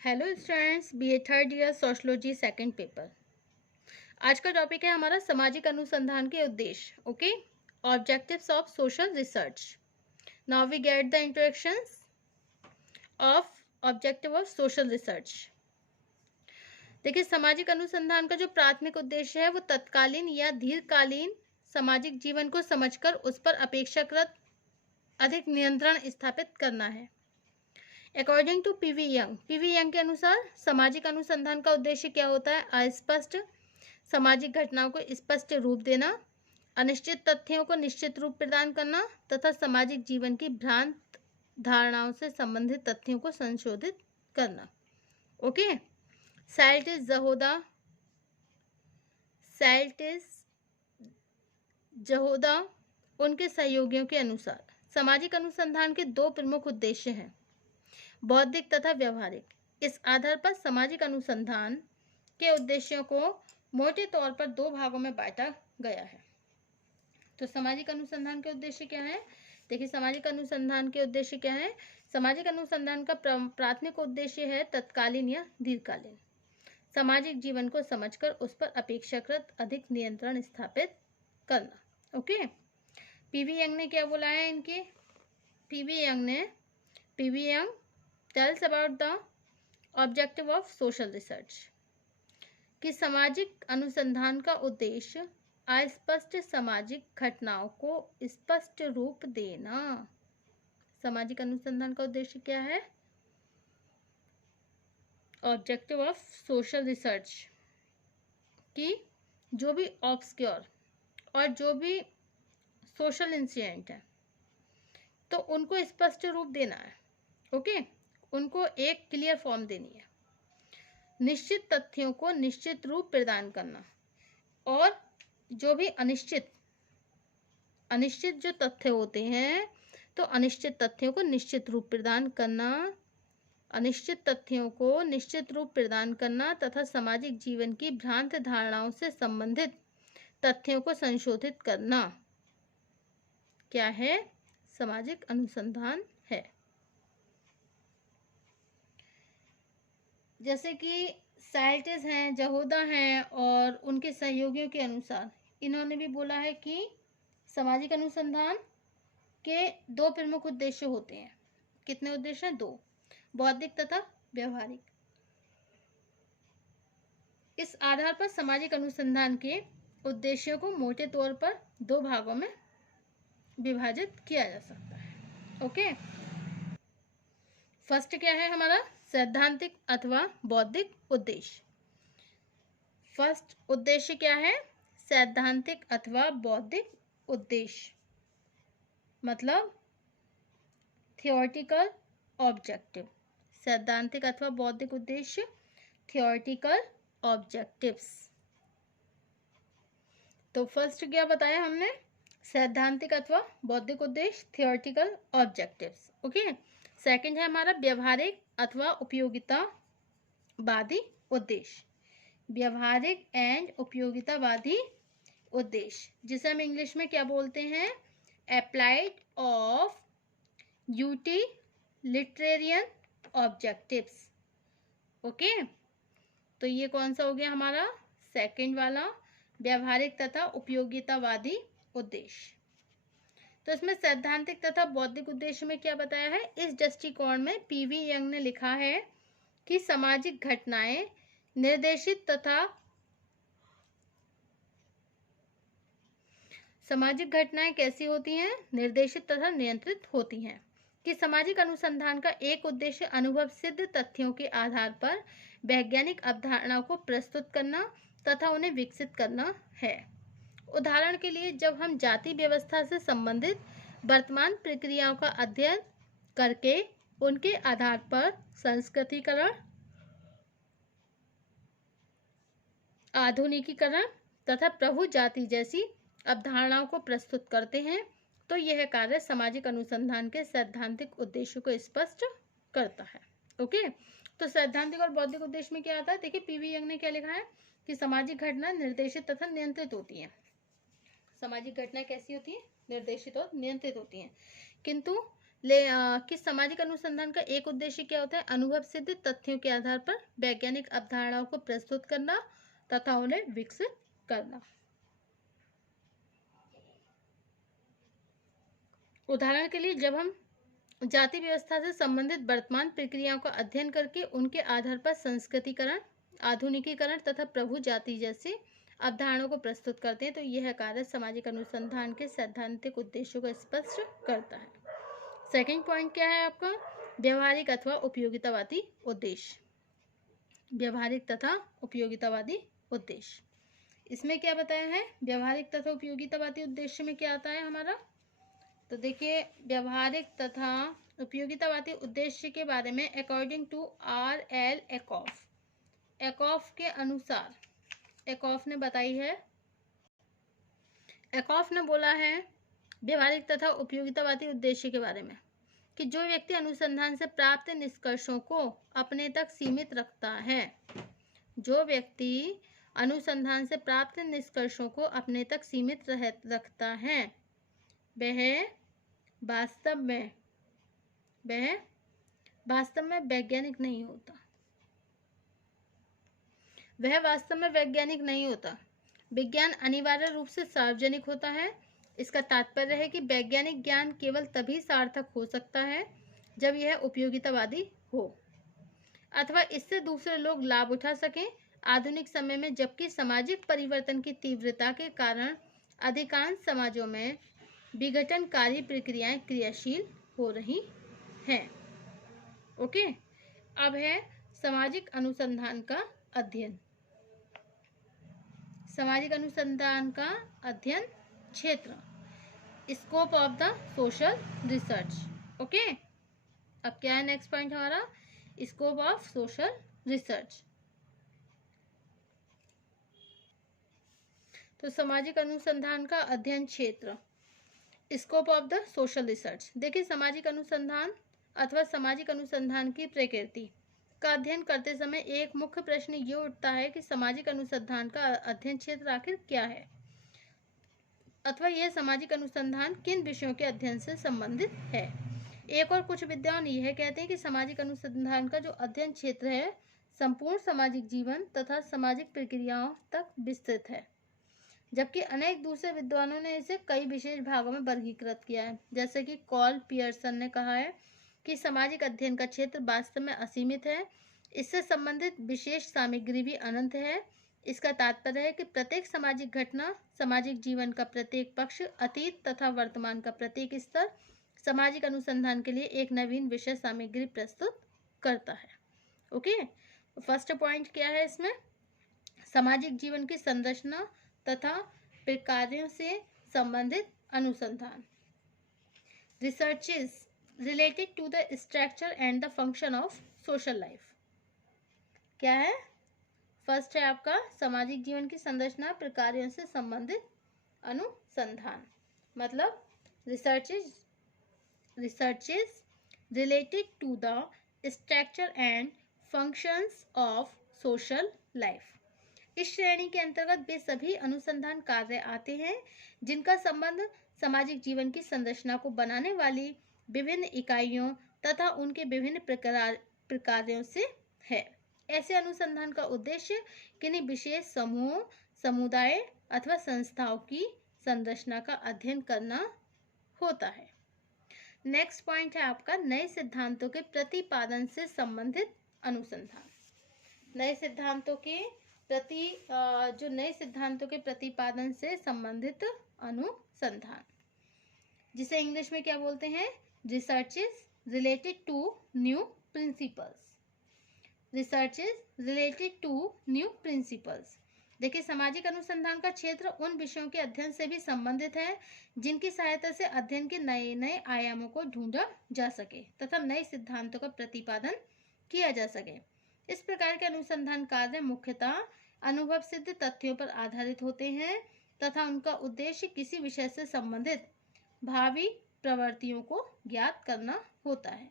Hello students, BA third year sociology second paper. आज का topic है हमारा सामाजिक अनुसंधान के उद्देश्य। Okay, objectives of social research. Now we get the introductions of objective of social research. देखिए, सामाजिक अनुसंधान का जो प्राथमिक उद्देश्य है वो तत्कालीन या दीर्घकालीन सामाजिक जीवन को समझकर उस पर अपेक्षाकृत अधिक नियंत्रण स्थापित करना है। अकॉर्डिंग टू पीवी यंग के अनुसार सामाजिक अनुसंधान का उद्देश्य क्या होता है? अस्पष्ट सामाजिक घटनाओं को स्पष्ट रूप देना, अनिश्चित तथ्यों को निश्चित रूप प्रदान करना तथा सामाजिक जीवन की भ्रांत धारणाओं से संबंधित तथ्यों को संशोधित करना। ओके, सेल्टिस जहोदा उनके सहयोगियों के अनुसार सामाजिक अनुसंधान के दो प्रमुख उद्देश्य हैं, बौद्धिक तथा व्यवहारिक। इस आधार पर सामाजिक अनुसंधान के उद्देश्यों को मोटे तौर पर दो भागों में बांटा गया है। तो सामाजिक अनुसंधान के उद्देश्य क्या है? देखिए, सामाजिक अनुसंधान के उद्देश्य क्या है? सामाजिक अनुसंधान का प्राथमिक उद्देश्य है तत्कालीन या दीर्घकालीन सामाजिक जीवन को समझकर उस पर अपेक्षाकृत अधिक नियंत्रण स्थापित करना। ओके, पीवी यंग ने क्या बोला है इनके? PV young tells about the objective of social research कि सामाजिक अनुसंधान का उद्देश्य अस्पष्ट सामाजिक घटनाओं को स्पष्ट रूप देना। सामाजिक अनुसंधान का उद्देश्य क्या है? ऑब्जेक्टिव ऑफ सोशल रिसर्च कि जो भी ऑब्सक्योर और जो भी सोशल इंसिडेंट है तो उनको स्पष्ट रूप देना है। ओके, उनको एक क्लियर फॉर्म देनी है, निश्चित तथ्यों को निश्चित रूप प्रदान करना और जो भी अनिश्चित जो तथ्य होते हैं तो अनिश्चित तथ्यों को निश्चित रूप प्रदान करना, अनिश्चित तथ्यों को निश्चित रूप प्रदान करना तथा सामाजिक जीवन की भ्रांत धारणाओं से संबंधित तथ्यों को संशोधित करना क्या है? सामाजिक अनुसंधान है। जैसे कि साइंटिस्ट हैं, जहोदा हैं और उनके सहयोगियों के अनुसार इन्होंने भी बोला है कि सामाजिक अनुसंधान के दो प्रमुख उद्देश्य होते हैं। कितने उद्देश्य हैं? दो, बौद्धिक तथा व्यवहारिक। इस आधार पर सामाजिक अनुसंधान के उद्देश्यों को मोटे तौर पर दो भागों में विभाजित किया जा सकता है। ओके, फर्स्ट क्या है हमारा? सैद्धांतिक अथवा बौद्धिक उद्देश्य। फर्स्ट उद्देश्य क्या है? सैद्धांतिक अथवा बौद्धिक उद्देश्य, मतलब थियोरेटिकल ऑब्जेक्टिव। सैद्धांतिक अथवा बौद्धिक उद्देश्य, थियोरेटिकल ऑब्जेक्टिव्स। तो फर्स्ट क्या बताया हमने? सैद्धांतिक अथवा बौद्धिक उद्देश्य, थियोरेटिकल ऑब्जेक्टिव्स। ओके, सेकंड है हमारा व्यवहारिक अथवा उपयोगितावादी उद्देश्य। व्यवहारिक एंड उपयोगितावादी उद्देश्य, जिसे हम इंग्लिश में क्या बोलते हैं? Applied of utilitarian objectives. Okay, तो ये कौन सा हो गया हमारा? सेकंड वाला, व्यवहारिक तथा उपयोगितावादी उद्देश्य। तो इसमें सैद्धांतिक तथा बौद्धिक उद्देश्य में क्या बताया है? इस दृष्टिकोण में पीवी यंग ने लिखा है कि सामाजिक घटनाएं निर्देशित तथा सामाजिक घटनाएं कैसी होती हैं? निर्देशित तथा नियंत्रित होती हैं। कि सामाजिक अनुसंधान का एक उद्देश्य अनुभव सिद्ध तथ्यों के आधार पर वैज्ञानिक अवधारणाओं को प्रस्तुत करना तथा उन्हें विकसित करना है। उदाहरण के लिए, जब हम जाति व्यवस्था से संबंधित वर्तमान प्रक्रियाओं का अध्ययन करके उनके आधार पर संस्कृतिकरण, आधुनिकीकरण तथा प्रभु जाति जैसी अवधारणाओं को प्रस्तुत करते हैं तो यह कार्य सामाजिक अनुसंधान के सैद्धांतिक उद्देश्य को स्पष्ट करता है। ओके, तो सैद्धांतिक और बौद्धिक उद्देश्य में क्या आता है? देखिए, पीवी यंग ने क्या लिखा है कि सामाजिक घटना निर्देशित तथा नियंत्रित होती हैं। सामाजिक घटनाएं कैसी होती हैं? निर्देशित और नियंत्रित होती हैं, किंतु कि सामाजिक अनुसंधान का एक उद्देश्य क्या होता है? अनुभव सिद्ध तथ्यों के आधार पर वैज्ञानिक अवधारणाओं को प्रस्तुत करना तथा उन्हें विकसित करना। उदाहरण के लिए, जब हम जाति व्यवस्था से संबंधित वर्तमान प्रक्रियाओं का अध्ययन करके उनके आधार पर संस्कृतिकरण, आधुनिकीकरण तथा प्रभु जाति जैसी अवधारणाओं को प्रस्तुत करते हैं, तो यह कार्य सामाजिक अनुसंधान के सैद्धांतिक उद्देश्यों को स्पष्ट करता है। सेकंड पॉइंट क्या है आपका? व्यवहारिक अथवा उपयोगितावादी उद्देश्य। व्यवहारिक तथा उपयोगितावादी उद्देश्य, इसमें क्या बताया है? व्यवहारिक तथा उपयोगितावादी उद्देश्य में क्या आता है हमारा? तो देखिए, व्यवहारिक तथा उपयोगितावादी उद्देश्य के बारे में अकॉर्डिंग टू R.L. एकॉफ के अनुसार, एकॉफ ने बताई है, एकॉफ ने बोला है व्यवहारिक तथा उपयोगितावादी उद्देश्य के बारे में कि जो व्यक्ति अनुसंधान से प्राप्त निष्कर्षों को अपने तक सीमित रखता है, जो व्यक्ति अनुसंधान से प्राप्त निष्कर्षों को अपने तक सीमित रखता है, वह वास्तव में वैज्ञानिक नहीं होता। वह वास्तव में वैज्ञानिक नहीं होता। विज्ञान अनिवार्य रूप से सार्वजनिक होता है। इसका तात्पर्य है कि वैज्ञानिक ज्ञान केवल तभी सार्थक हो सकता है जब यह उपयोगितावादी हो अथवा इससे दूसरे लोग लाभ उठा सकें। आधुनिक समय में जबकि सामाजिक परिवर्तन की तीव्रता के कारण अधिकांश समाजों में विघटनकारी प्रक्रियाएं क्रियाशील हो रही हैं। ओके, अब है सामाजिक अनुसंधान का अध्ययन। सामाजिक अनुसंधान का अध्ययन क्षेत्र, scope of the social research. Okay, अब क्या है नेक्स्ट पॉइंट हमारा? Scope of social research. तो सामाजिक अनुसंधान का अध्ययन क्षेत्र, scope of the social research. देखिए, सामाजिक अनुसंधान अथवा सामाजिक अनुसंधान की प्रकृति का अध्ययन करते समय एक मुख्य प्रश्न ये उठता है कि सामाजिक अनुसंधान का अध्ययन क्षेत्र आखिर क्या है अथवा यह सामाजिक अनुसंधान किन विषयों के अध्ययन से संबंधित है। एक और कुछ विद्वान यह कहते हैं कि सामाजिक अनुसंधान का जो अध्ययन क्षेत्र है संपूर्ण सामाजिक जीवन तथा सामाजिक प्रक्रियाओं तक विस्तृत है, जबकि अनेक दूसरे विद्वानों ने इसे कई विशेष भागों में वर्गीकृत किया है। जैसे कि कॉल पियर्सन ने कहा है कि सामाजिक अध्ययन का क्षेत्र वास्तव में असीमित है, इससे संबंधित विशेष सामग्री भी अनंत है। इसका तात्पर्य है कि प्रत्येक सामाजिक घटना, सामाजिक जीवन का प्रत्येक पक्ष, अतीत तथा वर्तमान का प्रत्येक स्तर सामाजिक अनुसंधान के लिए एक नवीन विषय सामग्री प्रस्तुत करता है। ओके, फर्स्ट पॉइंट क्या है इसमें? सामाजिक जीवन की संरचना तथा प्रक्रियाओं से संबंधित अनुसंधान। Researches related to the structure and the function of social life. क्या है? फर्स्ट है आपका सामाजिक जीवन की संरचना, प्रक्रियाओं से संबंधित अनुसंधान, मतलब researches related to the structure and functions of social life. इस श्रेणी के अंतर्गत वे सभी अनुसंधान कार्य आते हैं जिनका संबंध सामाजिक जीवन की संरचना को बनाने वाली विभिन्न इकाइयों तथा उनके विभिन्न प्रकारों से है। ऐसे अनुसंधान का उद्देश्य किन्हीं विशेष समूह, समुदाय अथवा संस्थाओं की संरचना का अध्ययन करना होता है। नेक्स्ट पॉइंट है आपका नए सिद्धांतों के प्रतिपादन से संबंधित अनुसंधान। नए सिद्धांतों के नए सिद्धांतों के प्रतिपादन से संबंधित अनुसंधान, जिसे इंग्लिश में क्या बोलते हैं? Researches related to new principles. Researches related to new principles. देखिए, सामाजिक अनुसंधान का क्षेत्र उन विषयों के अध्ययन से भी संबंधित है जिनकी सहायता से अध्ययन के नए नए आयामों को ढूंढा जा सके तथा नए सिद्धांतों का प्रतिपादन किया जा सके। इस प्रकार के अनुसंधान कार्य मुख्यतः अनुभव सिद्ध तथ्यों पर आधारित होते हैं तथा उनका उद्देश्य किसी विषय से संबंधित भावी प्रवृत्तियों को ज्ञात करना होता है।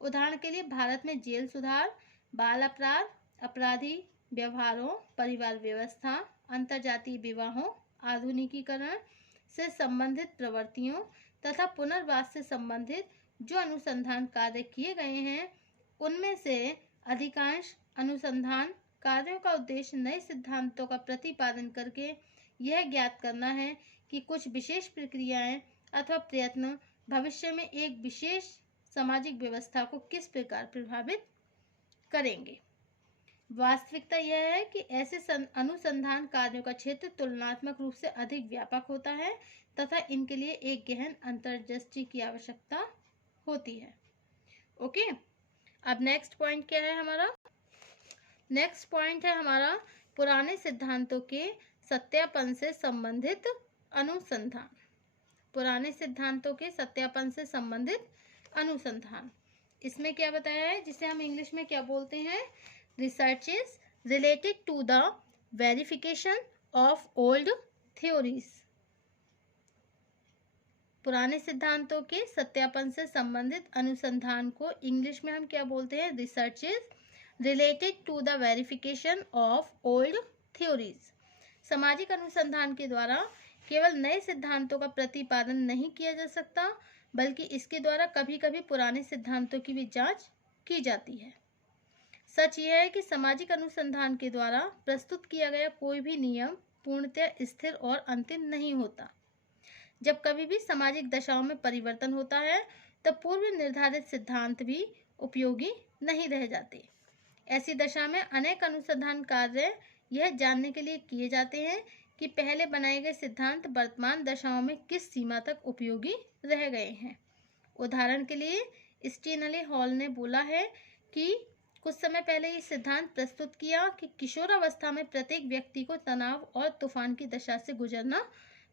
उदाहरण के लिए, भारत में जेल सुधार, बाल अपराध, अपराधी व्यवहारों, परिवार व्यवस्था, अंतर्जातीय विवाहों, आधुनिकीकरण से संबंधित प्रवृत्तियों तथा पुनर्वास से संबंधित जो अनुसंधान कार्य किए गए हैं उनमें से अधिकांश अनुसंधान कार्यों का उद्देश्य नए सिद्धांतों का प्रतिपादन करके यह ज्ञात करना है कि कुछ विशेष प्रक्रियाएं अथवा प्रयत्न भविष्य में एक विशेष सामाजिक व्यवस्था को किस प्रकार प्रभावित करेंगे। वास्तविकता यह है कि ऐसे अनुसंधान कार्यों का क्षेत्र तुलनात्मक रूप से अधिक व्यापक होता है तथा इनके लिए एक गहन अंतर्दृष्टि की आवश्यकता होती है। ओके, अब नेक्स्ट पॉइंट क्या है हमारा? नेक्स्ट पॉइंट है हमारा पुराने सिद्धांतों के सत्यापन से संबंधित अनुसंधान। पुराने सिद्धांतों के सत्यापन से संबंधित अनुसंधान, इसमें क्या बताया है, जिसे हम इंग्लिश में क्या बोलते हैं? Researches related to the verification of old theories. पुराने सिद्धांतों के सत्यापन से संबंधित अनुसंधान को इंग्लिश में हम क्या बोलते हैं? Researches related to the verification of old theories. सामाजिक अनुसंधान के द्वारा केवल नए सिद्धांतों का प्रतिपादन नहीं किया जा सकता, बल्कि इसके द्वारा कभी कभी पुराने सिद्धांतों की भी जांच की जाती है। सच यह है कि सामाजिक अनुसंधान के द्वारा प्रस्तुत किया गया कोई भी नियम पूर्णतः स्थिर और अंतिम नहीं होता। जब कभी भी सामाजिक दशाओं में परिवर्तन होता है तब पूर्व निर्धारित सिद्धांत भी उपयोगी नहीं रह जाते। ऐसी दशा में अनेक अनुसंधान कार्य यह जानने के लिए किए जाते हैं कि पहले बनाए गए सिद्धांत वर्तमान दशाओं में किस सीमा तक उपयोगी रह गए हैं। उदाहरण के लिए स्टीनले हॉल ने बोला है कि कुछ समय पहले ये सिद्धांत प्रस्तुत किया कि किशोरावस्था में प्रत्येक व्यक्ति को तनाव और तूफान की दशा से गुजरना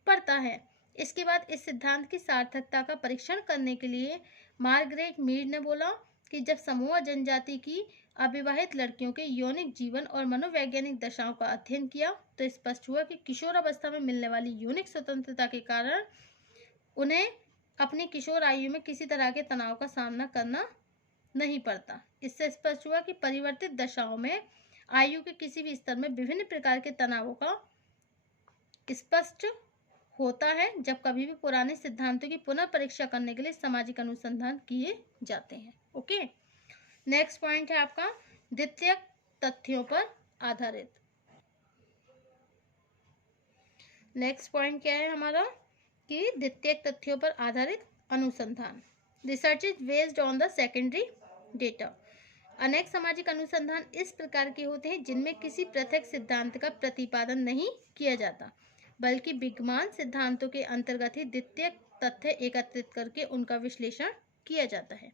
पड़ता है। इसके बाद इस सिद्धांत की सार्थकता का परीक्षण करने के लिए मार्गरेट मीड ने बोला कि जब समोआ जनजाति की अविवाहित लड़कियों के यौनिक जीवन और मनोवैज्ञानिक दशाओं का अध्ययन किया तो स्पष्ट हुआ कि किशोरावस्था में मिलने वाली यौनिक स्वतंत्रता के कारण उन्हें अपनी किशोर आयु में किसी तरह के तनाव का सामना करना नहीं पड़ता। इससे स्पष्ट हुआ कि परिवर्तित दशाओं में आयु के किसी भी स्तर में विभिन्न प्रकार के तनावों का स्पष्ट होता है जब कभी भी पुराने सिद्धांतों की पुनः परीक्षा करने के लिए सामाजिक अनुसंधान किए जाते हैं। ओके, नेक्स्ट पॉइंट है आपका द्वितीयक तथ्यों पर आधारित। नेक्स्ट पॉइंट क्या है हमारा कि द्वितीयक तथ्यों पर आधारित अनुसंधान। Research is based on the secondary data. अनेक सामाजिक अनुसंधान इस प्रकार के होते हैं जिनमें किसी पृथक सिद्धांत का प्रतिपादन नहीं किया जाता, बल्कि विद्यमान सिद्धांतों के अंतर्गत ही द्वितीयक तथ्य एकत्रित करके उनका विश्लेषण किया जाता है।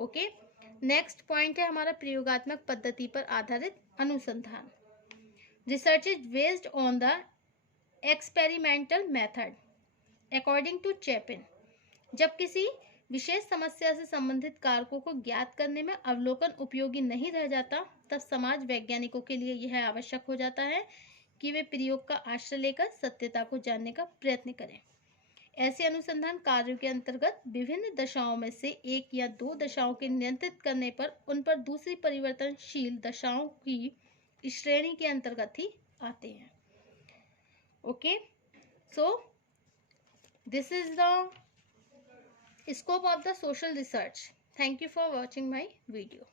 ओके, नेक्स्ट पॉइंट है हमारा प्रयोगात्मक पद्धति पर आधारित अनुसंधान। Research is based on the experimental method according to Chapin. जब किसी विशेष समस्या से संबंधित कारकों को ज्ञात करने में अवलोकन उपयोगी नहीं रह जाता, तब समाज वैज्ञानिकों के लिए यह आवश्यक हो जाता है कि वे प्रयोग का आश्रय लेकर सत्यता को जानने का प्रयत्न करें। ऐसे अनुसंधान कार्यों के अंतर्गत विभिन्न दशाओं में से एक या दो दशाओं के नियंत्रित करने पर उन पर दूसरी परिवर्तनशील दशाओं की श्रेणी के अंतर्गत ही आते हैं। Okay, so this is the scope of the social research. Thank you for watching my video.